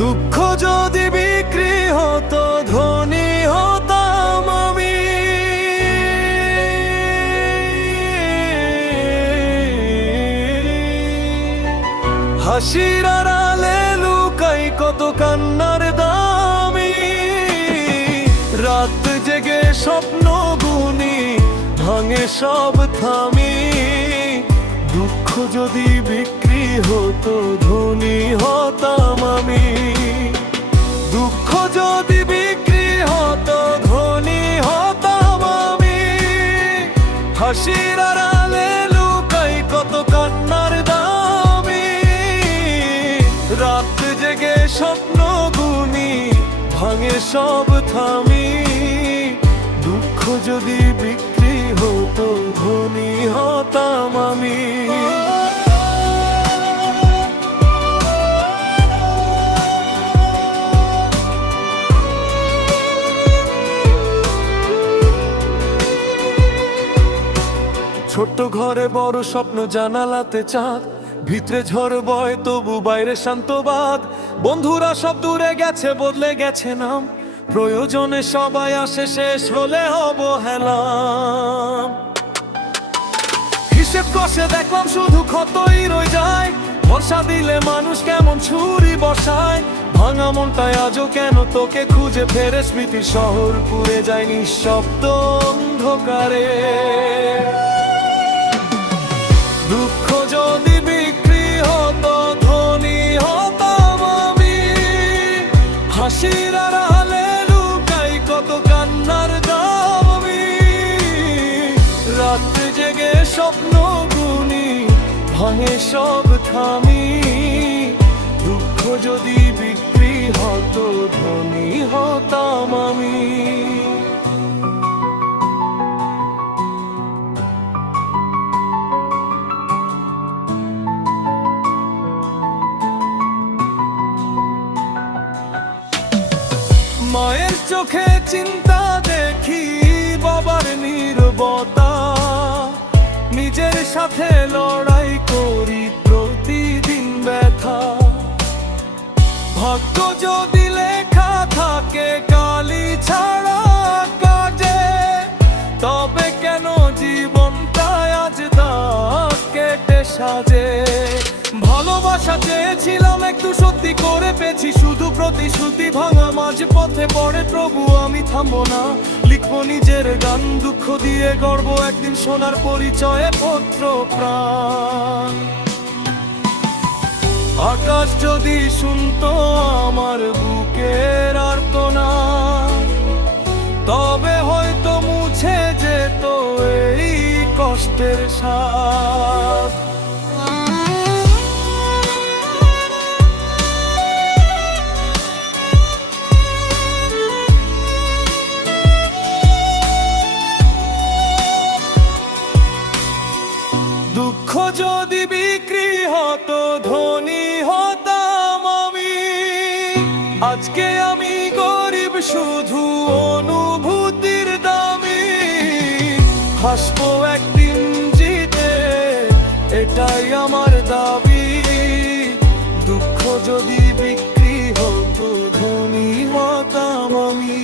দুঃখ যদি বিক্রি হতো ধনী হতাম আমি। হাসির আড়ালে লুকাই কত কান্নার দামি, রাত জেগে স্বপ্ন গুনি ভাঙে সব থামি। দুঃখ যদি বিক্রি হতো ধনী হতাম আমি। দুঃখ যদি বিক্রি হতো ধনী হতাম আমি। হাসির আড়ালে লুকাই কত কান্নার দামি, রাত জেগে স্বপ্ন গুনি ভাঙে সব থামি। দুঃখ যদি বিক্রি হতো ধনী হতাম আমি। ছোট্ট ঘরে বড় স্বপ্ন, জানালাতে চাঁদ, ভিতরে ঝড় বয় তবু বাইরে শান্তবাদ। বন্ধুরা সব দূরে গেছে, বদলে গেছে নাম, প্রয়োজনে সবাই আসে, শেষ হলে অবহেলাম। হিসেব কষে দেখলাম শুধু ক্ষতই রয়ে যায়, বর্ষা দিলে মানুষ কেমন ছুরি বসায়। ভাঙা মনটায় আজও কেন তোকে খুঁজে ফেরে, স্মৃতির শহর পুড়ে যায় নিঃশব্দ অন্ধকারে। দুঃখ যদি বিক্রি হতো ধনী হতাম আমি। হাসির আড়ালে লুকাই কত কান্নার দামি, রাত জেগে স্বপ্ন গুনি ভাঙে সব থামি। দুঃখ যদি বিক্রি হতো ধনী হতাম আমি। মায়ের চোখে চিন্তা দেখি, বাবার নীরবতা, নিজের সাথে লড়াই করি প্রতিদিন ব্যথা। ভাগ্য যদি লেখা থাকে কালি ছাড়া কাজে, তবে কেন জীবনটা আজ দাগ কেটে সাজে। ভালোবাসা চেয়েছিলাম একটু, সত্যি করে পেয়েছি শুধু প্রতিশ্রুতি ভাঙা। মাঝে পথে পড়ে তবু আমি থামবো না, লিখবো নিজের গান, দুঃখ দিয়ে গর্ব একদিন শোনার পরিচয়ে পত্র প্রাণ। আকাশ যদি শুনতো আমার বুকের আর্তনাদ, তবে হয়তো মুছে যেত এই কষ্টের স্বাদ। দুঃখ যদি বিক্রি হতো ধনী হতাম আমি। আজকে আমি গরিব শুধু অনুভূতির দামি, হাসবো একদিন জিতে এটাই আমার দাবি। দুঃখ যদি বিক্রি হতো ধনী হতাম আমি।